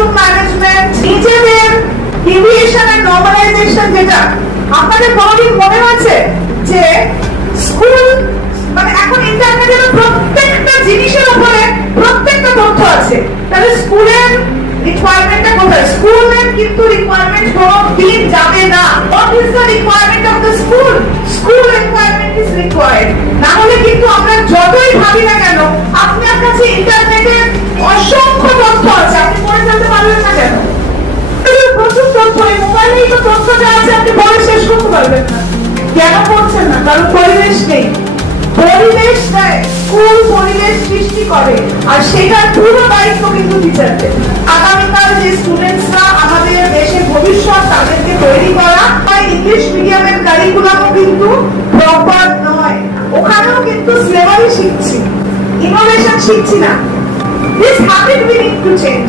Classroom management, নিজেদের deviation and normalisation, যেটা আপনাদের কোনোদিন মনে আছে যে স্কুল মানে এখন ইন্টারনেটের প্রত্যেকটা জিনিসের উপরে প্রত্যেকটা তথ্য আছে, তাহলে স্কুলের রিকোয়ারমেন্টটা কোথায়? স্কুলের কিন্তু রিকোয়ারমেন্ট কোনো দিন যাবে না। What is the requirement of the school? School requirement is required. না হলে কিন্তু আমরা যতই ভাবি না কেন, আপনার কাছে ইন্টারনেটের অসংখ্য তথ্য আছে, আপনি পড়ে ফেলতে পারবেন না কেন? প্রচুর তথ্য, এই মোবাইলেই তো তথ্যটা আছে, আপনি পড়ে শেষ করতে পারবেন না। কেন পড়ছেন না? কারণ পরিবেশ নেই। পরিবেশ দেয়, স্কুল পরিবেশ সৃষ্টি করে, আর সেটার পুরো দায়িত্ব কিন্তু টিচারদের। আগামীকাল যে স্টুডেন্টসরা আমাদের দেশের ভবিষ্যৎ, তাদেরকে তৈরি করা। ইংলিশ মিডিয়ামের কারিকুলামও কিন্তু প্রপার নয়, ওখানেও কিন্তু স্লেভারি শিখছি, ইনোভেশন শিখছি না। This habit we need to change.